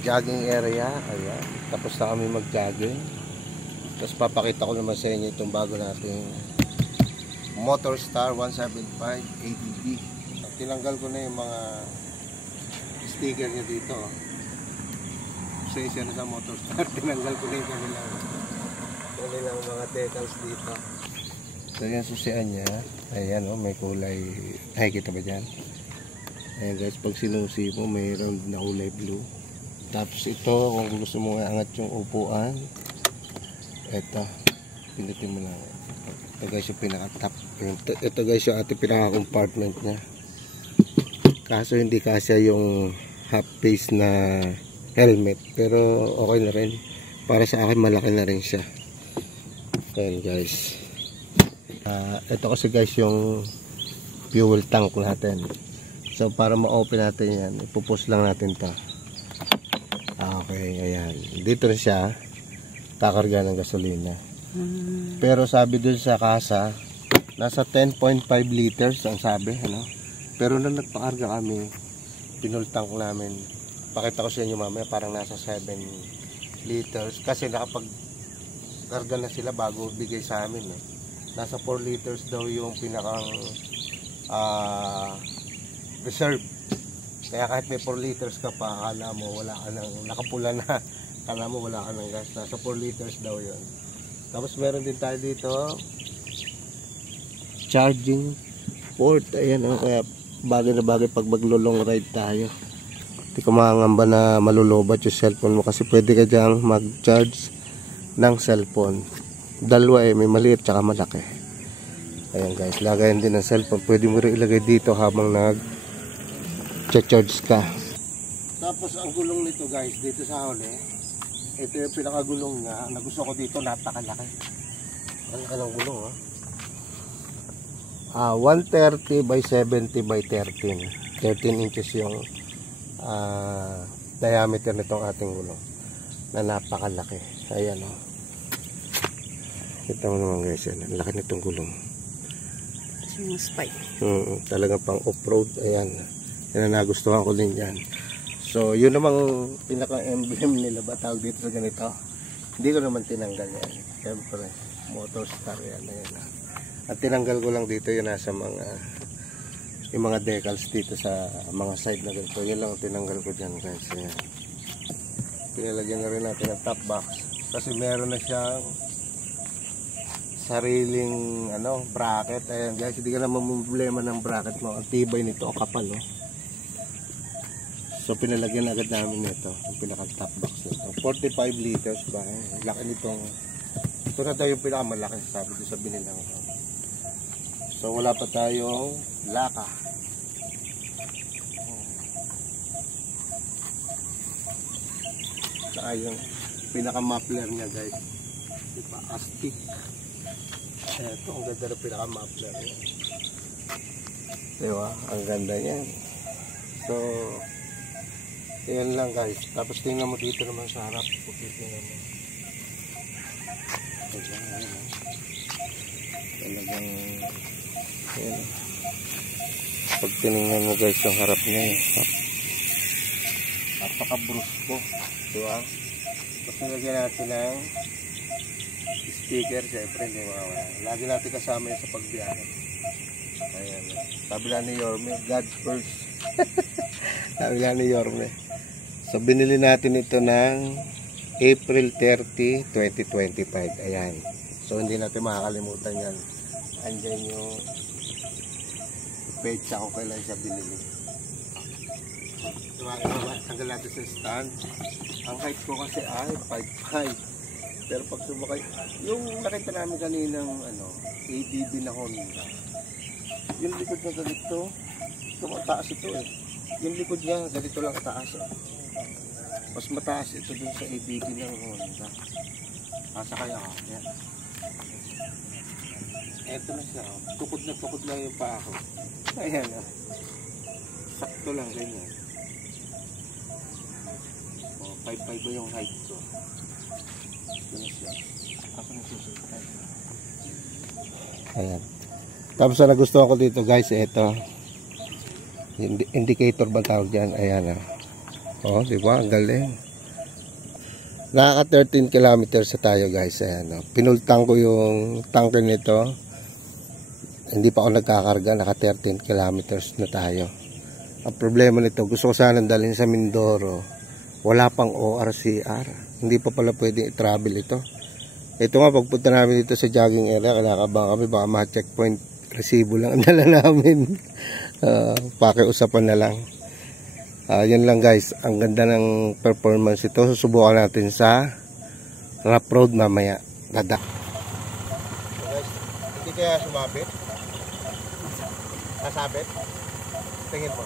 jogging area. Ayan. Tapos na kami mag-jogging. Tapos papakita ko naman sa inyo itong bago nating Motorstar 175 ADB. Tinanggal ko na yung mga sticker niya dito. Session na sa Motorstar. Tinanggal ko na yung kanilang mga decals dito. So yan susian niya. Ayan o, may kulay. Nakikita ba dyan? Ayan guys, pag sinusi mo may round na kulay blue. Tapos ito, kung gusto mo angat yung upuan, ito, pinutin mo lang. Ito guys yung pinaka-top. Ito guys yung ating pinaka-compartment niya. Kaso hindi kasya yung half face na helmet. Pero okay na rin. Para sa akin malaki na rin siya. Ayan guys. Ito kasi guys yung fuel tank natin. So para ma-open natin yan, ipupus lang natin to. Okay, ayan. Dito na siya kakarga ng gasolina. Pero sabi dun sa kasa, nasa 10.5 liters ang sabi, ano? Pero nung nagpakarga kami, pinultank namin. Pakita ko sa inyo mamaya, parang nasa 7 liters. Kasi nakapag-karga na sila bago bigay sa amin. Eh. Nasa 4 liters daw yung pinakang reserve. Kaya kahit may 4 liters ka pa, akala mo wala ka nang nakapula na, akala mo wala ka nang gas. Nasa 4 liters daw yun. Tapos meron din tayo dito charging port. Ayan o, kaya bagay na bagay pag maglo-long ride tayo. Hindi ko makangamba na malulobat yung cellphone mo kasi pwede ka dyang mag-charge ng cellphone. Dalawa eh, may maliit tsaka malaki. Ayan guys, lagayan din ng cellphone. Pwede mo rin ilagay dito habang nag-charge ka. Tapos ang gulong nito guys, dito sa huli, ito yung pinakagulong na gusto ko dito, napakalaki. Ang laki ng gulong ha. 130 by 70 by 13. 13 inches yung diameter nitong ating gulong na napakalaki. Ayan o. Kita mo naman guys yan. Ang laki nitong gulong. Yung spike. Talagang pang off-road. Ayan. Yan ang nagustuhan ko din yan. So yun namang pinaka-emblem nila ba tawag dito sa ganito. Hindi ko naman tinanggal yan. Siyempre Motorstar yan. Ayan. At tinanggal ko lang dito yun nasa yung mga decals dito sa mga side na ganito. Yun lang tinanggal ko dyan guys. Ayan. Pinalagyan na rin natin ang top box. Kasi meron na siyang sariling bracket. Ayan guys, hindi ka naman problema ng bracket mo. Ang tibay nito, kapal So pinalagyan agad namin nito, yung pinaka-top box nito. 45 liters ba? Laki nitong, ito na tayo yung pinakamalaki sabi doon sa binilang ko. So wala pa tayong laka. Saka yung pinaka-muffler niya guys. Diba? Astig. Ito, ang ganda na pinaka-muffler niya. Diba? Ang ganda niyan. So, yan lang guys. Tapos tingnan mo dito naman sa harap. Tingnan mo. Talagang, yan. Pag tinignan mo guys yung harap niya. Napaka-brusko. Diba? Tapos nilagyan natin ng sticker, syempre hindi mawawala. Lagi natin kasama yun sa pagbiyahe. Ayan. Sabi lang ni Yorme, God first. Sabi lang ni Yorme. So binili natin ito ng April 30, 2025. Ayan. So hindi natin makakalimutan yan. Andyan yung pecha ko kailan siya binili. Tanggal natin sa stand. Ang height ko kasi ay 5'5". Pero pag sumakay, yung nakita namin kaninang ADB na Honda, yung likod na ganito, mataas ito eh. Yung likod niya, ganito lang kataas eh. Mas mataas ito dun sa ADB ng Honda. Saka ako, yan. Eto na siya, tukod lang yung paa ko. Ayan sakto lang, ganyan. 5'5" ba yung height ko? Ayan. Tapos na nagustuhan ko dito guys, ito indicator ba tawag dyan? Ayan Oh, di ba? Ang galing. Nakaka 13 kilometers sa tayo guys. Ayan, oh. Pinultang ko yung tanker nito. Hindi pa ako nagkakarga. Naka 13 kilometers na tayo. Ang problema nito, gusto ko sanang dalhin sa Mindoro. Wala pang ORCR. Hindi pa pala pwedeng i-travel ito. Ito nga, pagpunta namin dito sa jogging area, kinakabang kami, baka ma-checkpoint resibo lang ang dala namin. Pakiusapan na lang. Yan lang guys, ang ganda ng performance ito. Susubukan natin sa rough road mamaya. Dadak. Guys, hindi kaya sumabit? Nasabit? Tingin mo.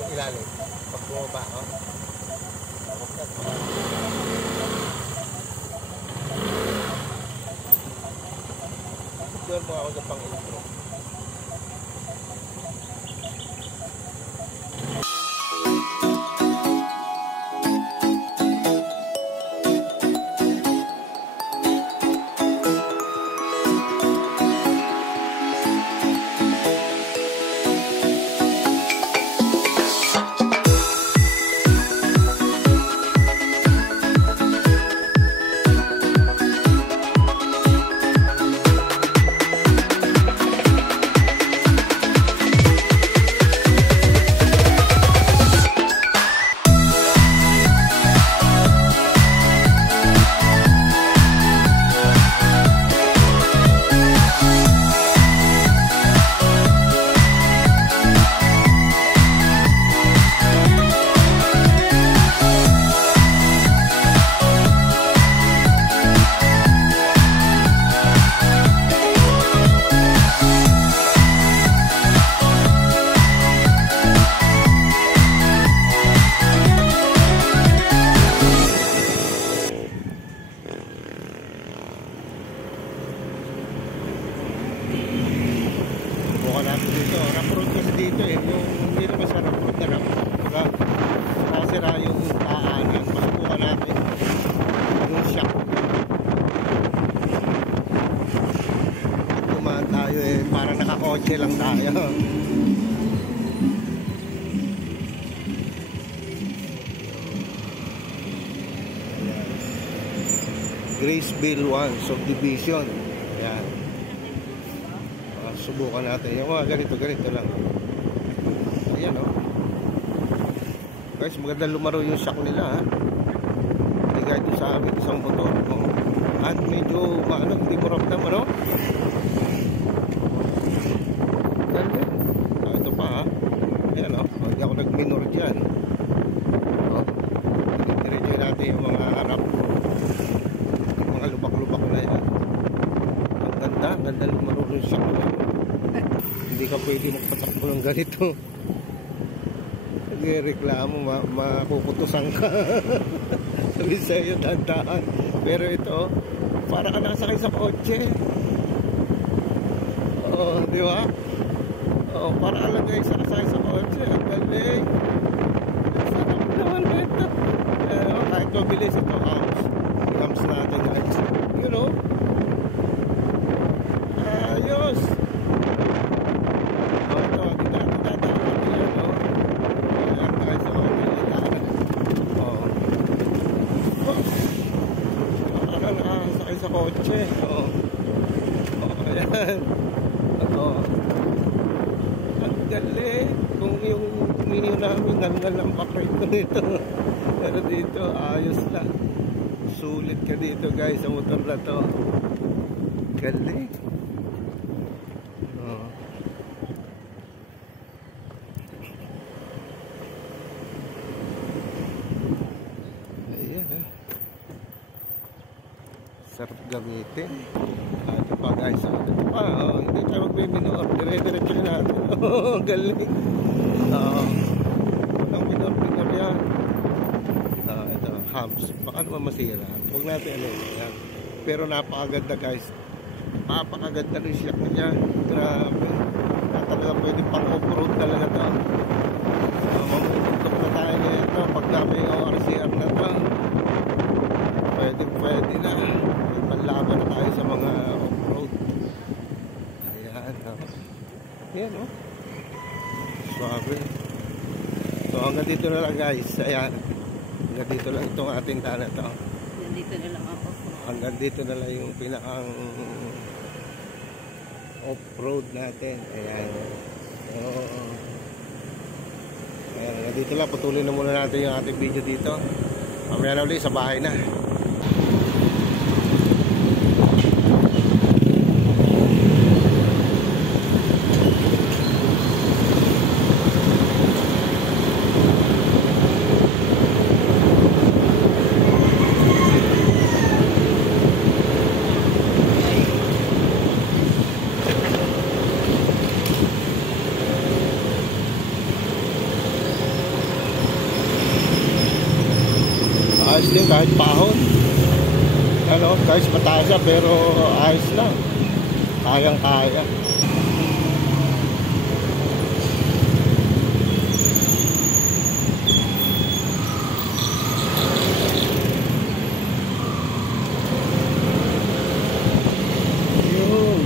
Yung ilalim. Pag bumaba, oh. Doon mo ako sa pang-intro. Bukan natin dito. Rough road kasi dito eh. Yung hindi naman sa rough road na rough. Diba? Nakasira yung taanan. Masubukan natin. Yung shock. Tumaan tayo eh. Para nakakotse lang tayo. Graceville 1 subdivision. Yan. Subukan natin yung mga ganito lang. Ayan o. Guys, maganda lumaro yung shock nila ha. Hindi kahit sa amin isang motor o. At medyo maano, hindi mo ramdam ano. Ganda. Ito pa ha. Ayan o. Hindi ako nag-minor dyan. O. Diretso natin yung mga harap. Yung mga lubak-lubak na yan. Ang ganda lumaro yung shock nila. Hindi ka pwede magpatakbo ng ganito. Nagreklamo, makukutusan ka. Sabi sa'yo, tandaan. Pero ito, para ka nakasakay sa kotse. Oo, di ba? Oo, para ka lang kayo sakasakay sa kotse. Ang galing. Sarap naman ito. Kahit mabilis ito, hams natin guys. You know? Ayos. Sa kotse. Oo. Ayan. Oo. Ang galing. Kung yung mini namin nanggal ang pakrate ko nito. Pero dito, ayos lang. Sulit ka dito guys sa motor na to. Galing. Oo. Ayan eh. Sarap gamitin. Ito pa guys. Ito pa. Hindi tayo magbiminor. Dire-diretso natin. Galing. Walang minor yan. Ito. Hams. Baka naman masira. Huwag natin yan. Pero napakaganda guys. Napakaganda rin siya niya. Grabe. Talaga pwede pang off-road talaga ito. Mamutok na tayo nito. Pag dami yung ORCR na ito. Pwede na. Panlaban na tayo sa mga off-road. Ayan. Ayan o. Suabe. So hanggang dito na lang guys. Ayan. Hanggang dito lang itong ating daan na to. Nandito na lang ako. Hanggang dito na lang yung pinakang off-road natin. Ayan. So, ayan, hanggang dito lang. Patuloy na muna natin yung ating video dito. Mamaya na ulit sa bahay na. Ayos din kahit pahon. Ano, kahit mataas na, pero ayos lang. Kayang-kaya. Yun.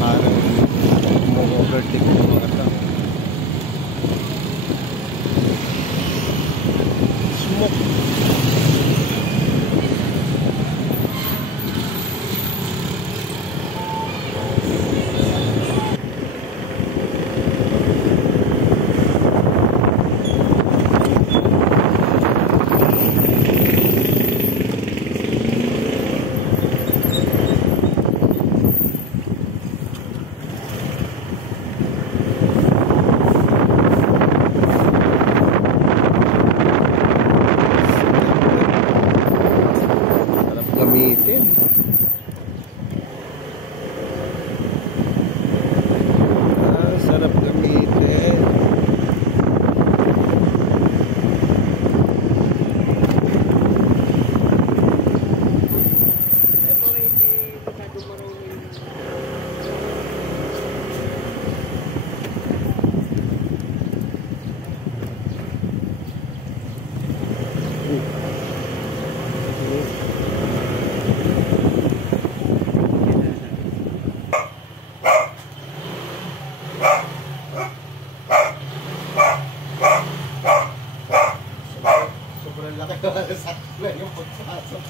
Parang mo-overtake yung mga tao. Smoke. Gamitin. Sarap gamitin. Sobrang laki sa akin yung pagpasok.